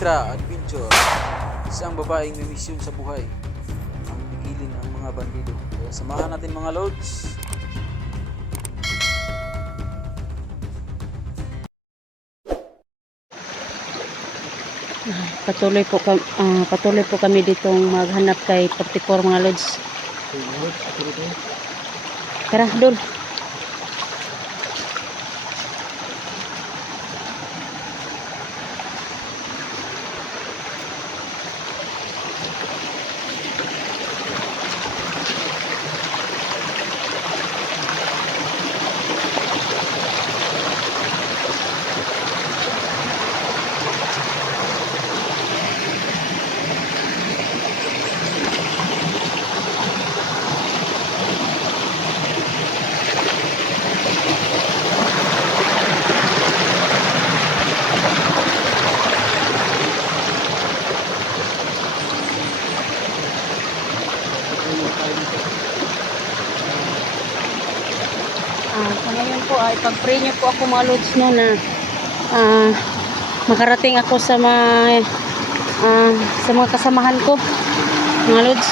Elektra Adventure. Isang babaeng may misyon sa buhay ang pigilin ang mga bandido. Kaya samahan natin mga lods. Patuloy po kami ditong maghanap kay 44 mga lods. Tara, Dol. Sa ngayon po ay pag-pray niyo po ako mga lods no na makarating ako sa mga kasamahan ko mga lods.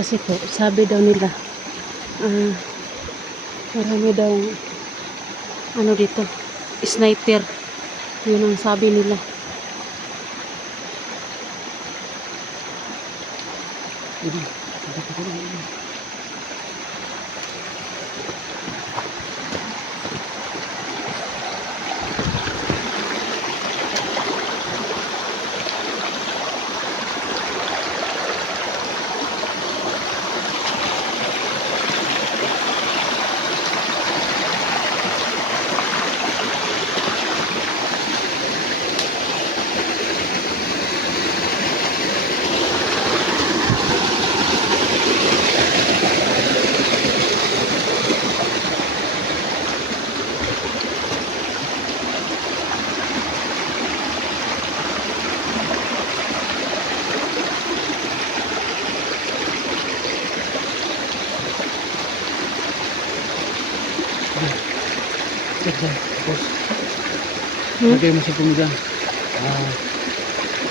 Kasi po, sabi daw nila, marami daw, dito, sniper. Yun ang sabi nila. Tapos lagay mo sa puno dyan.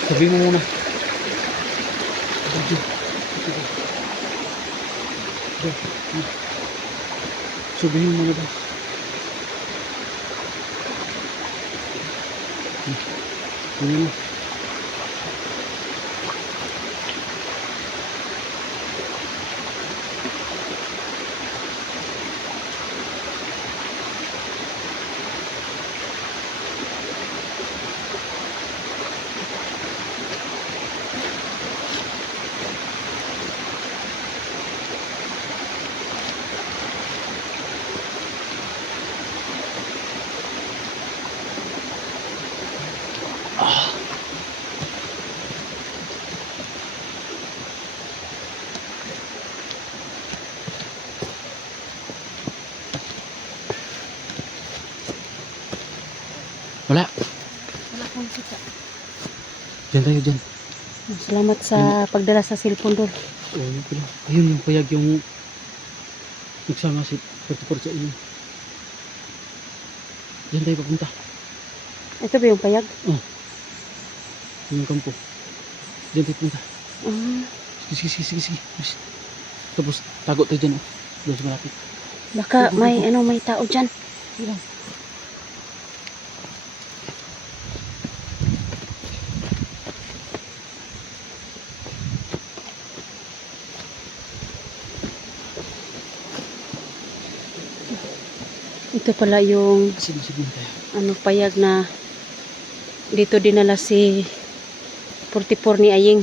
Sabi mo muna. Sabihin mo muna ba? Ano mo? Wala. Wala akong kita. Diyan tayo dyan. Salamat sa pagdala sa cellphone, Dol. Yun pala. Ayun yung payag yung nagsama si 44 sa inyo. Diyan tayo papunta. Ito ba yung payag? Yung kampo. Diyan tayo punta. Ah, Sige, sige, sige, sige. Bilis. Tapos tago tayo dyan. Oh. Doon sa malapit. baka may tao dyan. Sige lang. Ito pala yung Sige, sige na tayo. payag na dito dinala si 44 ni Aying.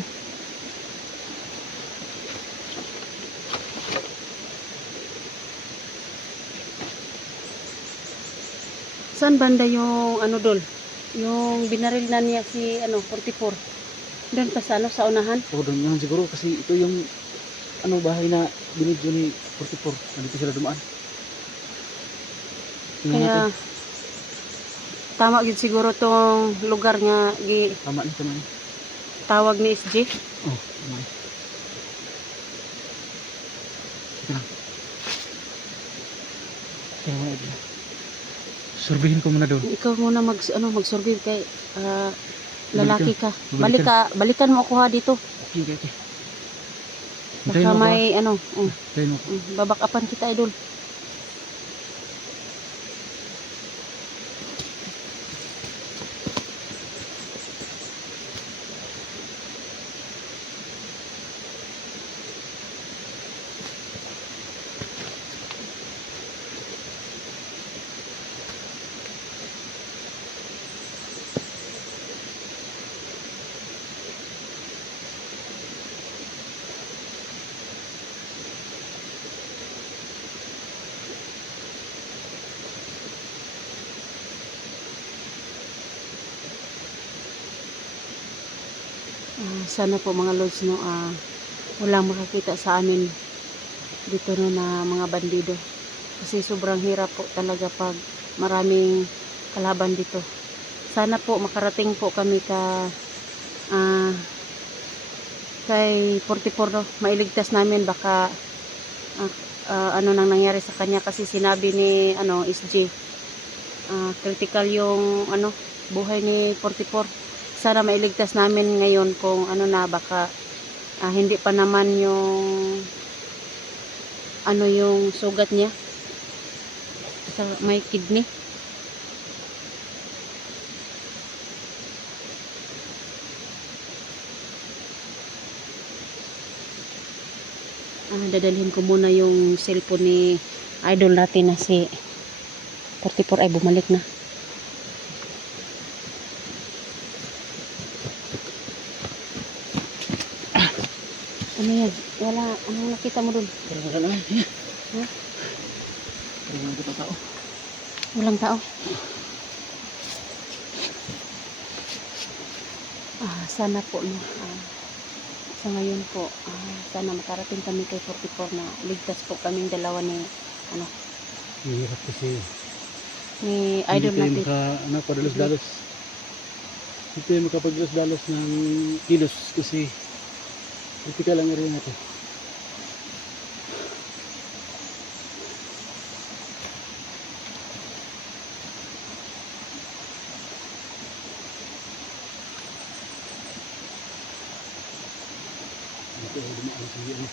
Saan banda yung dol? Yung binaril na niya si 44. Doon pa sa sa unahan. O, doon yan siguro kasi ito yung bahay na binidyo ni 44. Nandito sila dumaan. Tingnan Kaya natin. tama gid siguro tong lugar nga gi Tama na, tama na. tawag ni SG. Oh, tama na. Sige lang. Kaya mga idol. Surveyin ko muna doon. Ikaw muna mag-survey kay lalaki ka. Balikan. Balikan mo ako ha dito. Okay, okay, okay. Hintayin Baka mo ako, may hintayin mo ako. babakapan kita idol. Sana po mga lods walang makakita sa amin dito na mga bandido. Kasi sobrang hirap po talaga pag maraming kalaban dito. Sana po makarating po kami kay 44 no. Mailigtas namin baka ano nang nangyari sa kanya kasi sinabi ni SG critical yung buhay ni 44. Sana mailigtas namin ngayon kung baka hindi pa naman yung yung sugat niya sa may kidney. Dadalhin ko muna yung cellphone ni idol natin na si 44 ay bumalik na. Ano yan? Wala, anong nakita mo dun? Wala naman. Ha? Wala naman tao. Walang tao? Sana po no. Sa ngayon po, sana makarating kami kay 44 na ligtas po kaming dalawa ni Hirap kasi. ni idol Hindi natin. tayo padalos-dalos. Hindi tayo makapagdalos-dalos ng kilos kasi kritikal lang rin natin. Dito dumaan sila.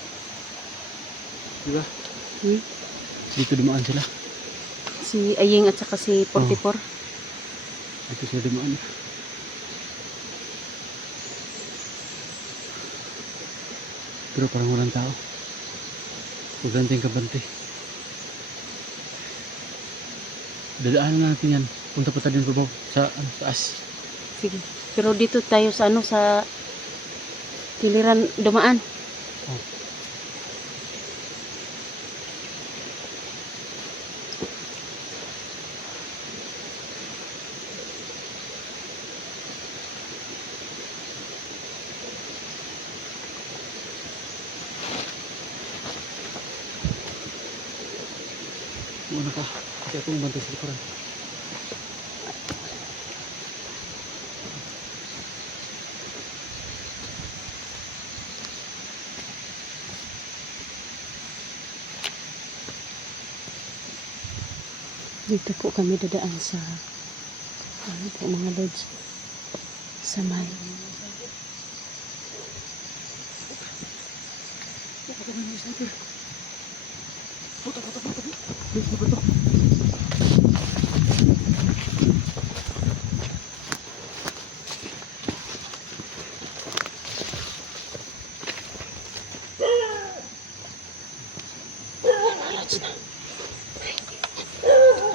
Diba? Dito dumaan sila. Si Aying at saka si 44. Dito sila dumaan. Pero parang walang tao. Pagdanting kabante. Dadaanan natin yan. Punta pa tayo din po sa taas. Sige. Pero dito tayo sa sa kiliran dumaan. Oh. Ano ka? Kasi ako ang bantay sa likuran. Dito po kami dadaan sa po mga lods sa may may sniper. Putok. Please, putok. Lods na.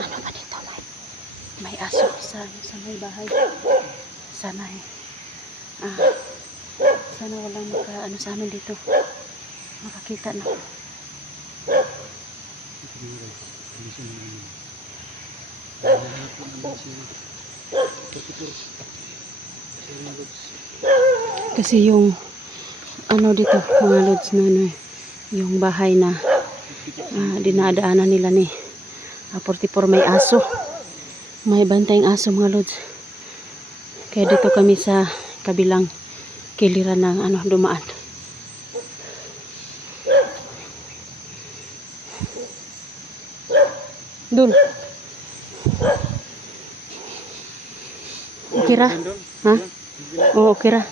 Ano ba dito? May aso sa may bahay. Sana sana walang ano sa amin dito. Makakita na. Kasi yung ano dito mga lods na yung bahay na dinadaanan nila ni 44 may aso. May bantayang aso mga lods. Kaya dito kami sa kabilang kiliran ng dumaan. Dul. Kira? Ha? Oo, kira.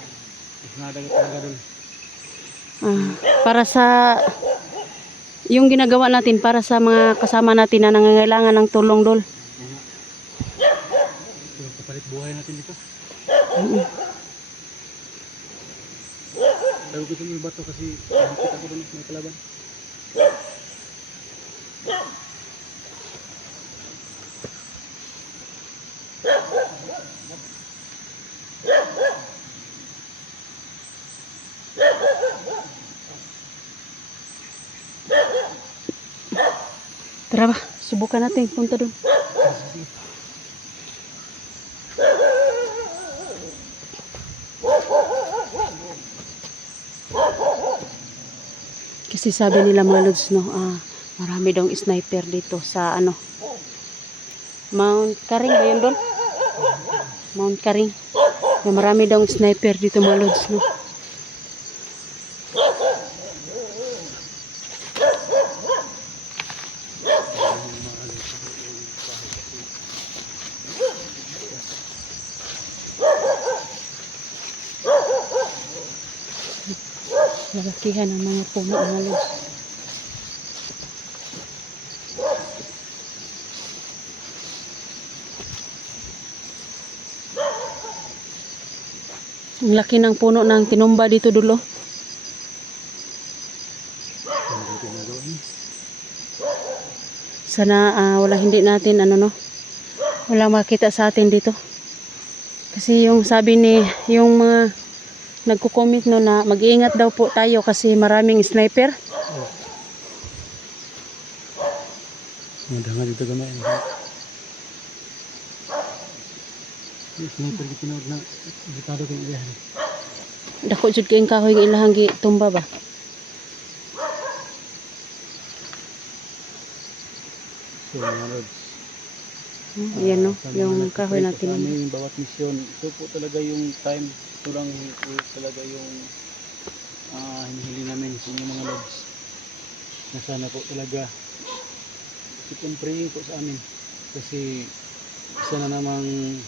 Para sa yung ginagawa natin para sa mga kasama natin na nangangailangan ng tulong, Dol. Kapalit buhay natin dito. Tayo ko yung bato kasi nakita ko doon may kalaban. Tara ba, subukan natin punta doon. Kasi sabi nila mga lods, marami daw sniper dito sa Mount Karing ba yun doon? Mount Karing. Marami daw sniper dito mga lods, no? Lalakihan ang mga puno mga lods. Ang laki ng puno ng tinumba dito dulo. Sana wala hindi natin wala makita sa atin dito. Kasi yung sabi ni yung mga nagko-comment na mag-iingat daw po tayo kasi maraming sniper. Madanga dito gamay. Yung sniper gitinawag na gitado kay ilahan. Dako jud kay kahoy nga ilahang gitumba ba. So mga lods, Ayan no, yung kahoy natin. Yung bawat misyon, ito po talaga yung time, ito lang po talaga yung hinihili namin sa inyo mga lods. Na sana po talaga keep on praying po sa amin. Kasi isa na namang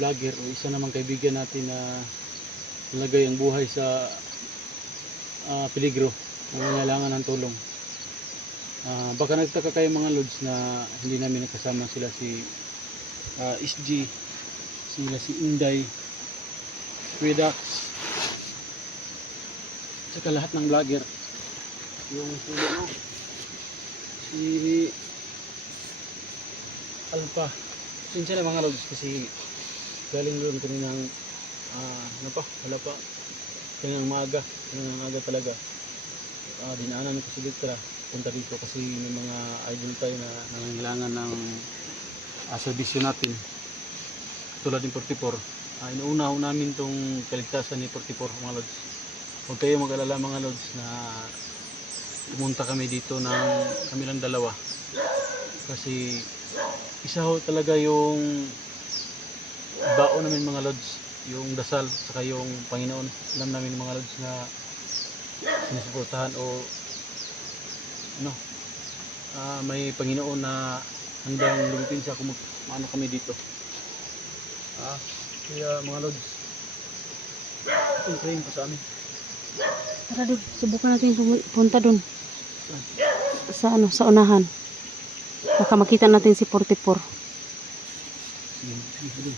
vlogger o isa namang kaibigan natin na nalagay ang buhay sa peligro, nangangailangan ng tulong. Baka nagtaka kayo mga lods na hindi namin nakasama sila si SG, sila si Inday, Wedax, saka lahat ng vlogger. Yung si Alpha. Sinsya na mga lods kasi galing doon kaninang wala pa kaninang maaga talaga. Dinaanan ko si Victra punta dito kasi may mga idol tayo na nangangailangan ng serbisyo natin tulad ng 44. Inuuna namin tong kaligtasan ni 44 mga lods. Huwag kayo mag-alala mga lods na pumunta kami dito ng kami lang dalawa kasi isa ho talaga yung baon namin mga lods, yung dasal saka yung Panginoon. Alam namin mga lods na sinusuportahan o may Panginoon na handang lumipin siya kung maano kami dito. Kaya mga lods, pray po sa amin. Tara dun, subukan natin punta dun. Sa ano, sa unahan. Baka makita natin si 44. Sige, sige, sige.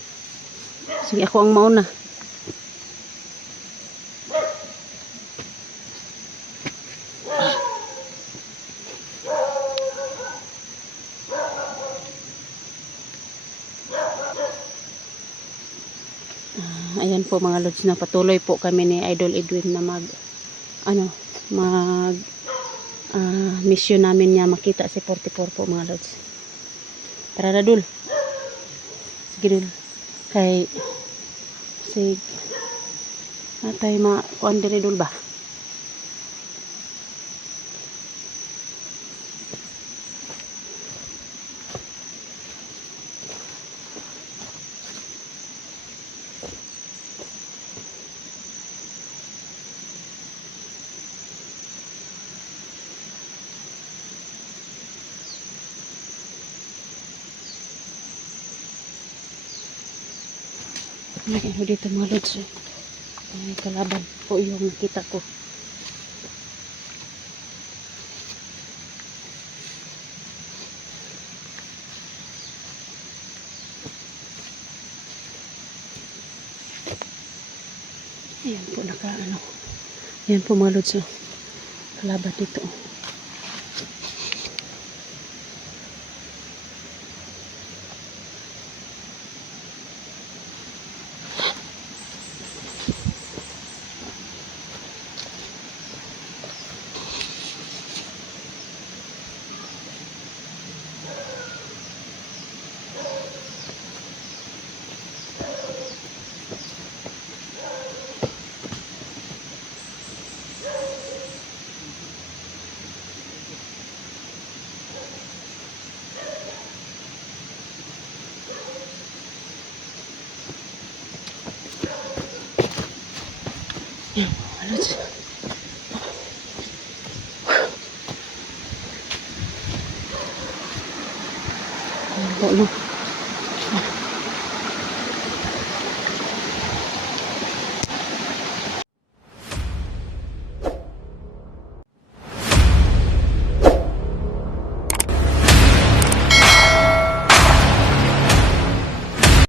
Sige, ako ang mauna. Ayan po mga lods, na patuloy po kami ni Idol Edwin na mag mission namin niya makita si 44 po mga lods. Tara na dul. Sige dul. Kay sig natay kuan diri dul ba? May ano dito mga lods. May kalaban po yung nakita ko. Ayan po Ayan po mga lods. Kalaban dito. Ayan mga lods. Ayan po no.